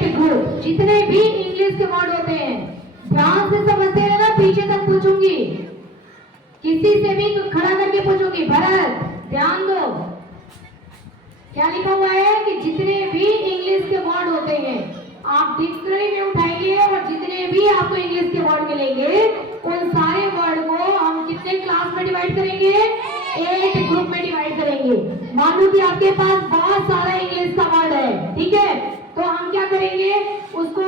8 group. जितने भी English के वर्ड होते हैं ध्यान से समझते हैं ना, पीछे तक पूछूंगी, किसी से भी खड़ा करके पूछूंगी। भरत ध्यान दो, क्या लिखा हुआ है कि जितने भी इंग्लिश के वर्ड होते हैं आप डिक्शनरी में उठाएंगे और जितने भी आपको इंग्लिश के वर्ड मिलेंगे उन सारे वर्ड को हम कितने क्लास में डिवाइड करेंगे? 8 ग्रुप में डिवाइड करेंगे। मान लो कि आपके पास बहुत सारा इंग्लिश का वर्ड है, ठीक है, तो हम क्या करेंगे, उसको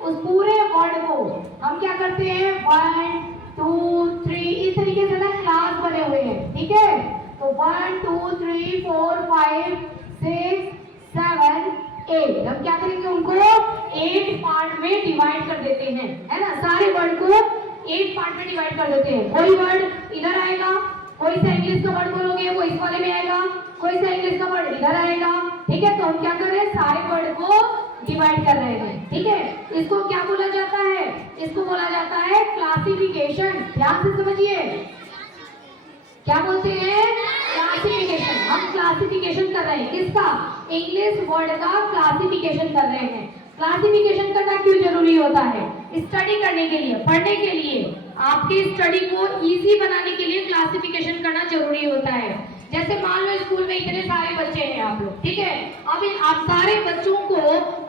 उस पूरे वर्ड को हम क्या करते हैं 1 2 3 इस तरीके से ना क्लास बने हुए हैं, ठीक है। तो 1 2 3 4 5 6 7 8 हम क्या करेंगे, उनको 8 पार्ट में डिवाइड कर देते हैं, है ना। सारे वर्ड को 8 पार्ट में डिवाइड कर देते हैं। कोई वर्ड इधर आएगा, कोई सा इंग्लिश का वर्ड बोलोगे वो इस वाले में आएगा, कोई सा इंग्लिश का वर्ड इधर आएगा, ठीक है। तो हम क्या कर रहे हैं, सारे वर्ड को डिवाइड कर रहे हैं, ठीक है। इसको क्या बोला जाता है? इसको बोला जाता है क्लासिफिकेशन। ध्यान से समझिए, क्या बोलते हैं? क्लासिफिकेशन। हम क्लासिफिकेशन कर रहे हैं, किसका? इंग्लिश वर्ड का क्लासिफिकेशन कर रहे हैं। क्लासिफिकेशन करना क्यों जरूरी होता है? स्टडी करने के लिए, पढ़ने के लिए, आपकी स्टडी को इजी बनाने के लिए क्लासिफिकेशन करना जरूरी होता है। जैसे मान लो स्कूल में इतने सारे बच्चे हैं आप लोग, ठीक है। अब आप सारे बच्चों को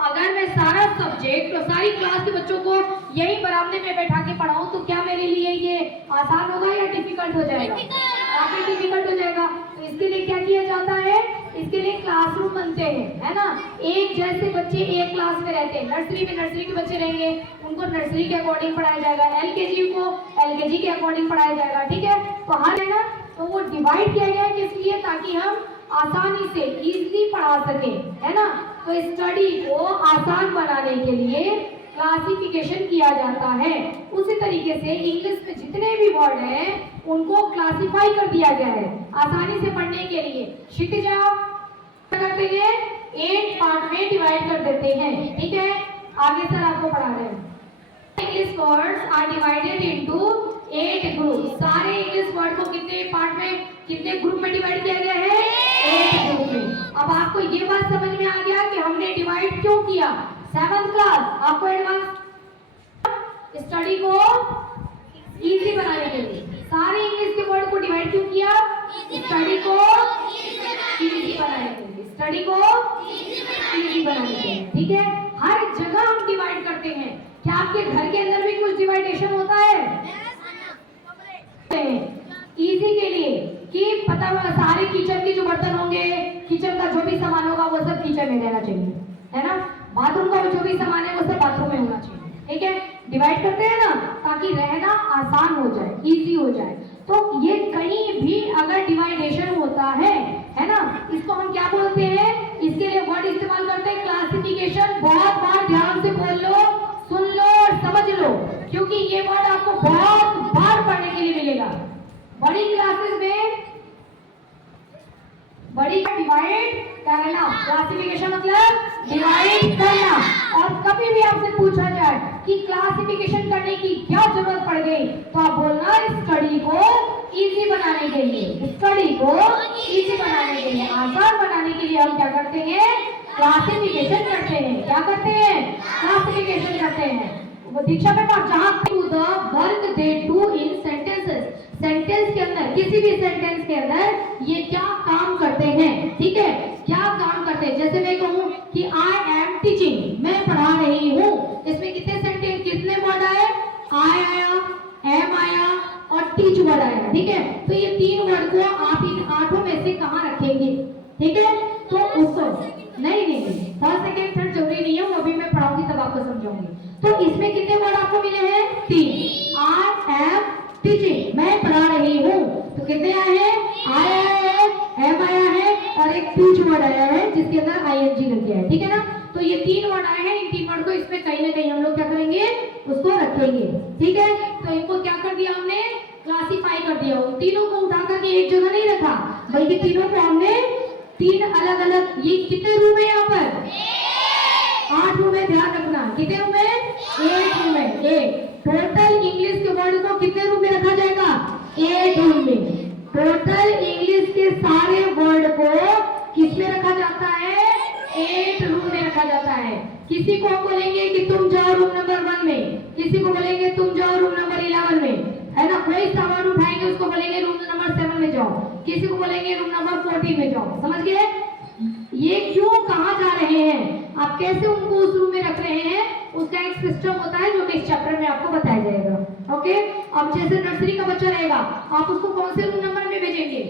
अगर मैं सारा सब्जेक्ट और सारी क्लास के बच्चों को यही बरामदे में बैठा के पढ़ाऊं तो क्या मेरे लिए ये आसान होगा या डिफिकल्ट हो जाएगा? काफी डिफिकल्ट हो जाएगा। तो इसके लिए क्या किया जाता है? इसके लिए क्लासरूम बनते हैं, है ना। एक जैसे बच्चे एक क्लास में रहते हैं। नर्सरी में नर्सरी के बच्चे रहेंगे, उनको नर्सरी के अकॉर्डिंग पढ़ाया जाएगा, एलकेजी को एलकेजी के अकॉर्डिंग पढ़ाया जाएगा, ठीक है। तो हर है ना, तो वो डिवाइड किया गया है किस लिए? ताकि हम आसानी से इजीली पढ़ा सकें, है ना। तो स्टडी को आसान बनाने के लिए क्लासिफिकेशन किया जाता है। उसी तरीके से इंग्लिश में जितने भी वर्ड हैं उनको क्लासिफाई कर दिया गया है आसानी से पढ़ने के लिए। क्षितिज क्या करते हैं? 8 पार्ट में डिवाइड कर देते हैं, ठीक है। आगे सर आपको पढ़ा रहे हैं। English words are divided into 8 group. सारे इंग्लिश वर्ड को कितने पार्ट में, कितने ग्रुप में डिवाइड किया गया है? 8 ग्रुप में। अब आपको ये बात समझ में आ गया कि हमने डिवाइड क्यों किया? 7th क्लास आपको एडवांस स्टडी को इजी बनाने के लिए सारे इंग्लिश के वर्ड को डिवाइड क्यों किया? स्टडी को इजी बनाने के लिए, स्टडी को इजी बनाने के लिए, ठीक है। हर जगह हम डिवाइड करते हैं। क्या आपके घर के अंदर भी कुछ डिवाइडेशन होता है? इजी के लिए कि पता सारे किचन के जो बर्तन होंगे, किचन का जो भी सामान होगा वो सब किचन में रहना चाहिए, है ना। बाथरूम का जो भी सामान है वो सब बाथरूम में होना चाहिए, ठीक है। डिवाइड करते हैं ना ताकि रहना आसान हो जाए, इजी हो जाए। तो ये कहीं भी अगर डिवाइडेशन होता है ना, इसको हम क्या बोलते हैं? इसके लिए वर्ड इस्तेमाल करते हैं क्लासिफिकेशन। बहुत बार ध्यान से बोल लो, सुन लो और समझ लो, क्योंकि ये वर्ड आपको बहुत बार पढ़ने के लिए मिलेगा। बड़ी क्लासेस में बड़ी डिवाइड करना, क्लासिफिकेशन मतलब डिवाइड करना। और कभी भी आपसे पूछा जाए कि क्लासिफिकेशन करने की क्या जरूरत पड़ गई, तो आप बोलना स्टडी को इजी बनाने के लिए, स्टडी को इजी बनाने के लिए, आसान बनाने के लिए हम क्या करते हैं? क्लासिफिकेशन करते हैं। क्या करते हैं? क्लासिफिकेशन करते हैं। दीक्षा बेटा जहां to the work they do in sentences, sentence के अंदर, किसी भी सेंटेंस के अंदर ये क्या काम करते हैं, ठीक है, क्या काम करते हैं। जैसे मैं कहूं कि आई एम टीचिंग, मैं पढ़ा रही हूं, इसमें कितने सेंटेंस, कितने वर्ड आए? आई आया, एम आया और टीच वर्ड आया, ठीक है। तो ये 3 वर्ड को आप इन 8 में से कहां रखेंगे, ठीक है। तो उसको नहीं फर्स्ट सेकंड थर्ड जरूरी नहीं है, वो अभी मैं पढ़ाऊंगी तब आपको समझाऊंगी। तो इसमें कितने वर्ड आपको मिले हैं? 3। आई एम टीचिंग, मैं पढ़ा रही हूँ, तो कितने आए हैं? आई आया है, एम आया है और एक टीच वर्ड आया है जिसके अंदर आईएनजी लग गया है, ठीक है ना। तो ये 3 वर्ड आए हैं, इन 3 वर्ड को इसमें कहीं ना कहीं हम लोग क्या करेंगे? उसको रखेंगे, ठीक है। तो इनको क्या कर दिया हमने? क्लासिफाई कर दिया। उन तीनों को उठा कर एक जगह नहीं रखा, बल्कि तीनों को हमने 3 अलग अलग, ये कितने रूम है यहाँ पर? 8 रूम है, ध्यान रखना। कितने रूम है? 8 रूम है। टोटल इंग्लिश के वर्ड को कितने रूम में रखा जाएगा? 8 रूम में। टोटल इंग्लिश के सारे वर्ड को किस में रखा जाता है? 8 रूम में रखा लिखा जाता है। किसी को बोलेंगे कि तुम जाओ रूम नंबर 1 में, किसी को बोलेंगे तुम जाओ रूम नंबर 11 में, है ना। कोई सामान उठाएंगे उसको बोलेंगे रूम नंबर 7 में जाओ, किसी को बोलेंगे रूम नंबर 14 में जाओ। समझ गए? ये क्यों कहाँ जा रहे हैं, आप कैसे उनको उस रूम में रख रहे हैं, उसका एक सिस्टम होता है जो कि इस चैप्टर में आपको बताया जाएगा। ओके, अब जैसे नर्सरी का बच्चा रहेगा, आप उसको कौन से रूम नंबर में भेजेंगे?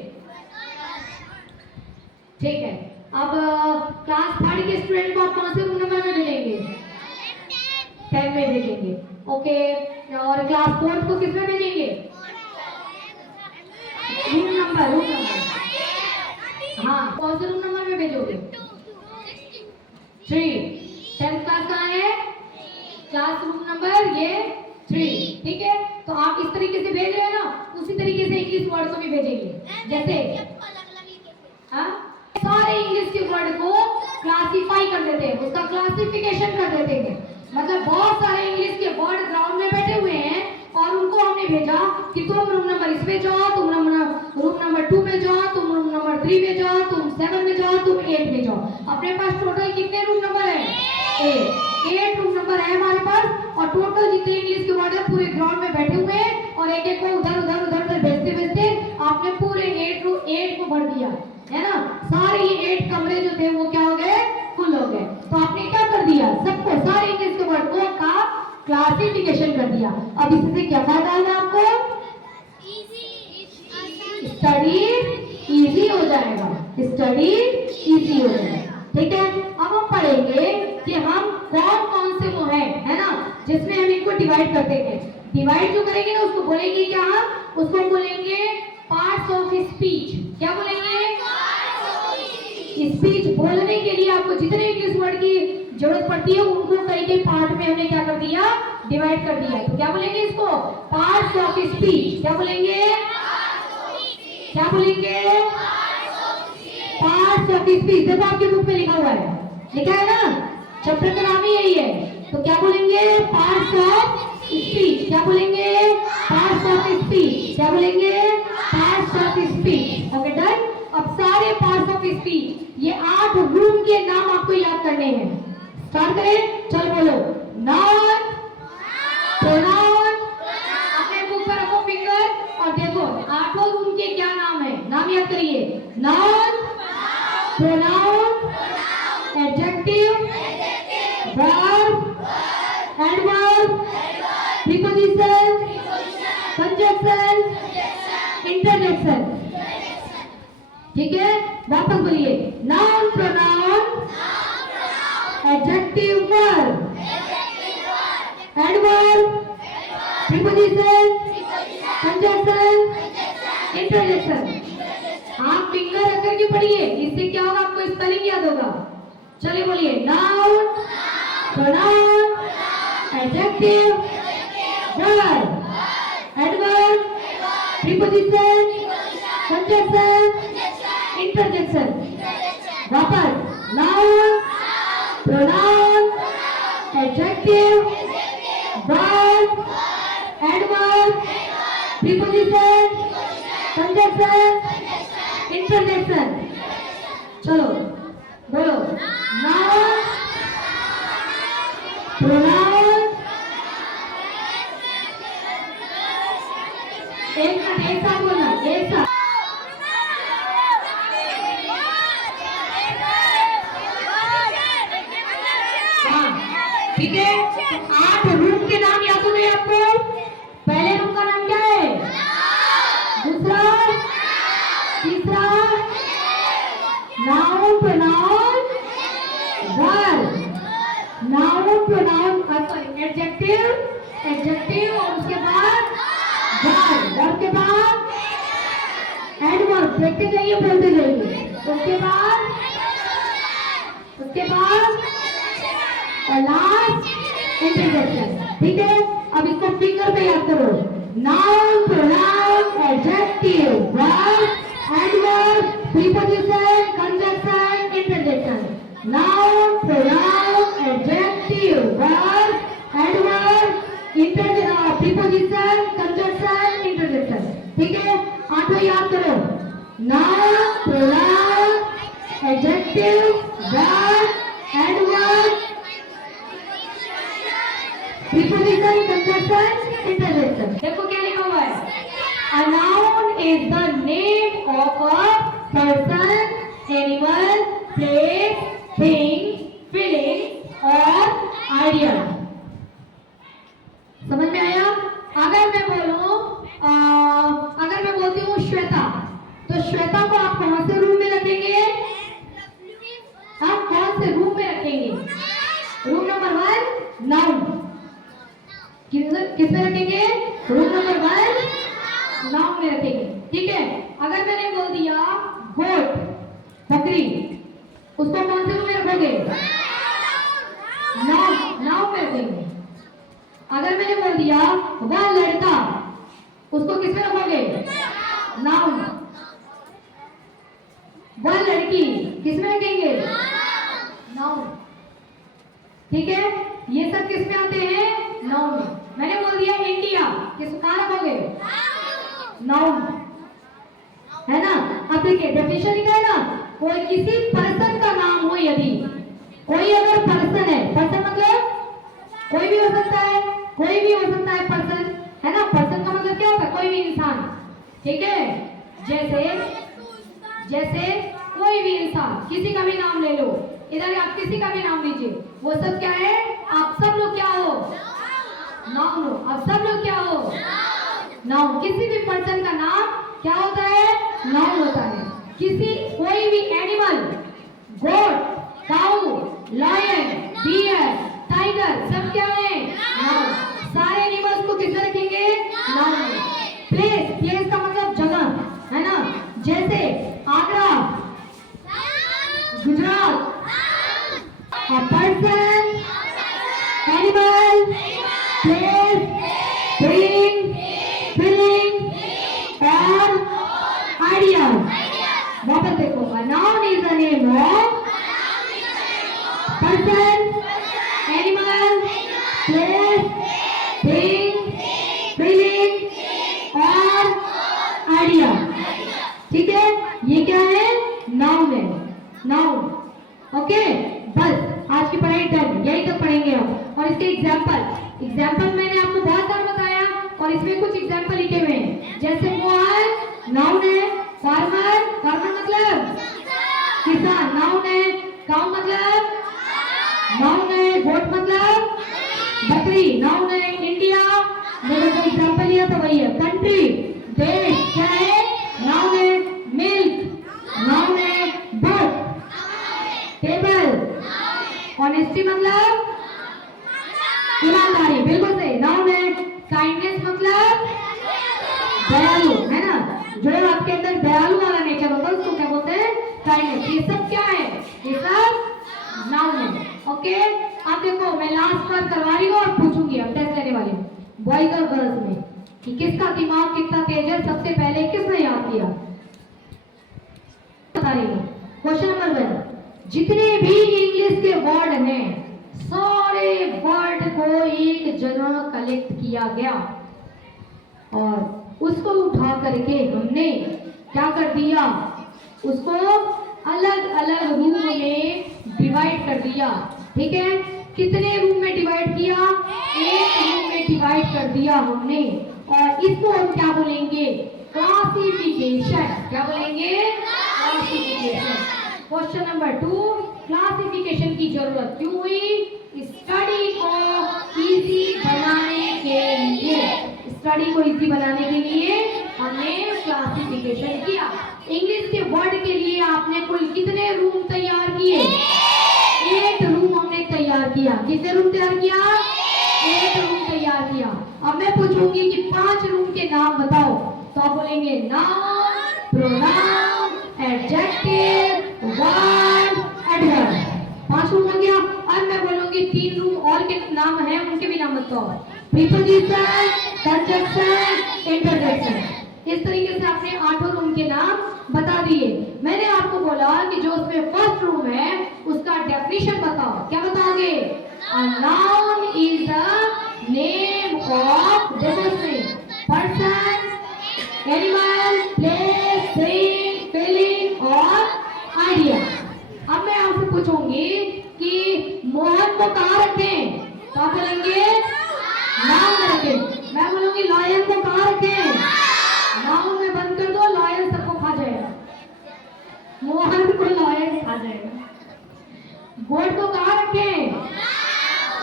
ठीक है। अब क्लास 3 के स्टूडेंट को आप कौन से रूम नंबर में भेजेंगे? 10 में भेजेंगे। ओके, और क्लास 4 को किस में भेजेंगे? रूम नंबर हाँ, कौन से रूम नंबर में भेजोगे? 3। 10th क्लास कहाँ है? क्लास रूम नंबर ये 3। ठीक है, तो आप इस तरीके से भेज रहे हैं ना, उसी तरीके से इंग्लिश वर्ड को भी भेजेंगे। जैसे हाँ, सारे इंग्लिश के वर्ड को क्लासिफाई कर देते हैं, उसका क्लासिफिकेशन कर देते हैं। मतलब बहुत सारे इंग्लिश के वर्ड ग्राउंड में बैठे हुए हैं और उनको हमने भेजा कि तुम रूम नंबर इसमें जाओ, तुम रूम नंबर 2 में जाओ, तुम रूम नंबर 3 में जाओ, तुम 7 में जाओ, तुम 8 में जाओ। अपने पास टोटल कितने रूम नंबर है? 8 रूम नंबर है हमारे पास, और टोटल जितने इंग्लिश के वर्ड है पूरे ग्राउंड में बैठे हुए हैं, और एक एक को उधर भेजते भेजते आपने पूरे 8 को भर दिया, है ना। सारे ये 8 कमरे जो थे वो क्या हो गए? फुल हो गए। तो आपने क्या कर दिया? सबको, सारे इंग्लिश के वर्ड को का क्लासिफिकेशन कर दिया। अब इससे क्या फायदा है आपको? स्टडी इजी हो जाएगा, स्टडी इजी हो जाएगा। ठीक है, अब हम पढ़ेंगे कि हम कौन कौन से वो है ना, जिसमें हम इनको डिवाइड करते हैं। डिवाइड जो करेंगे ना उसको बोलेंगे क्या? उसको बोलेंगे पार्ट्स ऑफ स्पीच। क्या बोलेंगे? स्पीच बोलने के लिए आपको जितने इंग्लिश वर्ड की जरूरत पड़ती है उनको कई पार्ट में हमने क्या कर दिया? डिवाइड कर दिया। तो क्या बोलेंगे इसको? Parts of speech. क्या बोलेंगे? क्या बोलेंगे? Parts of speech. देखो आपके बुक में लिखा हुआ है, लिखा है ना, चैप्टर का नाम ही यही है। तो क्या बोलेंगे? Parts of speech. क्या बोलेंगे? Parts of speech. क्या बोलेंगे? Parts of speech. Okay, done. अब सारे पार्ट्स ऑफ स्पीच, ये 8 रूम के नाम आपको याद करने हैं। स्टार्ट करें, चलो बोलो। नाउन, प्रोनाउन, अपने बुक पर रखो फिंगर और देखो 8 रूम के क्या नाम है, नाम याद करिए। Noun, pronoun, adjective, verb, adverb, preposition, conjunction, interjection. ठीक है, वापस बोलिए। Noun, pronoun, adjective, verb, adverb, preposition, conjunction, interjection. आप फिंगर रख करके पढ़िए, इससे क्या होगा? आपको स्पेलिंग याद होगा। चलिए बोलिए। Noun, pronoun, adjective, verb, adverb, preposition, conjunction, interjection. वापस। Noun, pronoun, adjective, verb, adverb, preposition, conjunction, interjection. चलो बोलो। नाउन, प्रोनाउन, एक साथ बोलना, एक साथ। ठीक है, 8 रूम के नाम याद हो गए आपको। पहले रूम का नाम क्या है? दूसरा, तीसरा, noun, pronoun, verb, noun, pronoun, sorry, adjective और उसके बाद वर्ब, वर्ब के बाद एडवर्ब। देखते जाइए, बोलते जाइए। उसके बाद और लास्ट इंटरजेक्शन। ठीक है, अब इसको फिंगर पे याद करो। Noun, pronoun, adjective, verb, adverb, preposition, conjunction, interjection. Noun, pronoun, adjective, verb, adverb, preposition, conjunction, interjection. ठीक है, 8 याद करो। Noun, pronoun, adjective, verb, adverb, preposition, conjunction, interjection. देखो क्या लिखा हुआ है, a noun is the name of a person, animal, place, thing, feeling or idea। समझ में आया? अगर मैं बोलूं, अगर मैं बोलती हूँ श्वेता, तो श्वेता को आप कौन से रूम में रखेंगे? आप कौन से रूम में रखेंगे? Room number 1 noun. किस में रखेंगे? रूम नंबर 1 नाउन में रखेंगे। ठीक है, अगर मैंने बोल दिया गोट, बकरी, उसको कौन से रूम में रखोगे? नाउन में रखेंगे। अगर मैंने बोल दिया वह लड़का, उसको किस में रखोगे? नाउन। वह लड़की किस में रखेंगे? नाउन। ठीक है, ये सब किस में आते हैं? नाउन में। मैंने बोल दिया इंडिया, किस कहाँ रखोगे? नाउन, है ना? अब देखिए डेफिनेशन लिखा है ना, कोई किसी पर्सन का नाम हो, यदि कोई अगर पर्सन है, पर्सन मतलब कोई भी हो सकता है, कोई भी हो सकता है पर्सन, है ना? पर्सन का मतलब क्या होता है? कोई भी इंसान। ठीक है, जैसे कोई भी इंसान, किसी का भी नाम ले लो, इधर आप किसी का भी नाम लीजिए, वो सब क्या है? आप सब लोग क्या हो? नाउन हो। आप सब लोग क्या हो? नाउन। किसी भी पर्सन का नाम क्या होता है? नाउन होता है। किसी कोई भी एनिमल, गोट, काऊ, लायन, डियर, टाइगर, सब क्या है? नाउन। सारे एनिमल्स को किसमें रखेंगे? नाउन में। प्लेस का मतलब जगह, है ना? जैसे Agra, Gujarat. Person, animal, place, thing, feeling और आइडिया। वापस देखो, noun is the name of person, animal, place, thing, feeling और आइडिया। ठीक है, ये क्या है? नाउन है, नाउन। ओके, बस आज की पढ़ाई डन, यही तक पढ़ेंगे हम। और इसके एग्जाम्पल मैंने आपको बहुत बार बताया, और इसमें कुछ एग्जाम्पल लिखे हुए हैं। जैसे मोहन नाउन है, फार्मर मतलब किसान, नाउन है। काऊ मतलब नाउन है, गोट मतलब बकरी, नाउन है। इंडिया, मैंने जो एग्जाम्पल लिया था वही है। कंट्री, देश, क्या है? नाउन है। मिल्क, नाउन है। बुक, टेबल, ऑनेस्टी मतलब ईमानदारी, बिल्कुल सही, नाउन है। काइंडनेस मतलब दयालु, है ना? जो आपके अंदर दयालु वाला नेचर होता है उसको क्या बोलते हैं? काइंडनेस। ये सब क्या है? ये सब नाउन है। ओके, अब देखो मैं लास्ट बार करवा रही हूँ और पूछूंगी, अब टेस्ट लेने वाली हूँ बॉयज और गर्ल्स में, कि किसका दिमाग कितना तेज है, सबसे पहले किसने याद किया? बता रही हूँ। क्वेश्चन नंबर 1, जितने भी इंग्लिश के वर्ड हैं, सारे वर्ड को एक जगह कलेक्ट किया गया और उसको उठा करके हमने क्या कर दिया? उसको अलग अलग रूम में डिवाइड कर दिया। ठीक है, कितने रूम में डिवाइड किया? एक रूम में डिवाइड कर दिया हमने, और इसको हम क्या बोलेंगे? क्लासिफिकेशन। क्या बोलेंगे? क्लासिफिकेशन। क्वेश्चन नंबर 2, क्लासिफिकेशन की जरूरत क्यों हुई? स्टडी को इजी बनाने के लिए, स्टडी को इजी बनाने के लिए हमने क्लासिफिकेशन किया। इंग्लिश के वर्ड के लिए आपने कुल कितने रूम तैयार किए? 8 रूम हमने तैयार किया। कितने रूम तैयार किया? 8 रूम तैयार किया। अब मैं पूछूंगी कि 5 रूम के नाम बताओ, तो आप बोलेंगे noun, pronoun, adjective, verb, adverb. 5 room हो गया। अब मैं बोलूंगी 3 रूम और के नाम हैं, उनके भी नाम बताओ। Preposition, conjunction, interjection. इस तरीके से आपने 8 रूम के नाम बता दिए। मैंने आपको बोला कि जो उसमें फर्स्ट रूम है उसका डेफिनेशन बताओ। क्या बताओगे? A noun is the name of, देखो इसमें person, animal, place, thing, feeling और आइडिया। अब मैं आपसे पूछूंगी कि मोहन को कहाँ रखें? तो आप बोलेंगे पूछूंगी लॉयन को कहाँ रखें? नाउन में बंद कर दो, लॉयन सबको खा जाएगा। मोहन को लॉयन खा जाएगा। गोट को कहाँ रखें?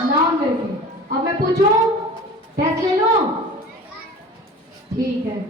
नाउन में रखें। अब मैं पूछूं, टेस्ट ले लो? ठीक है।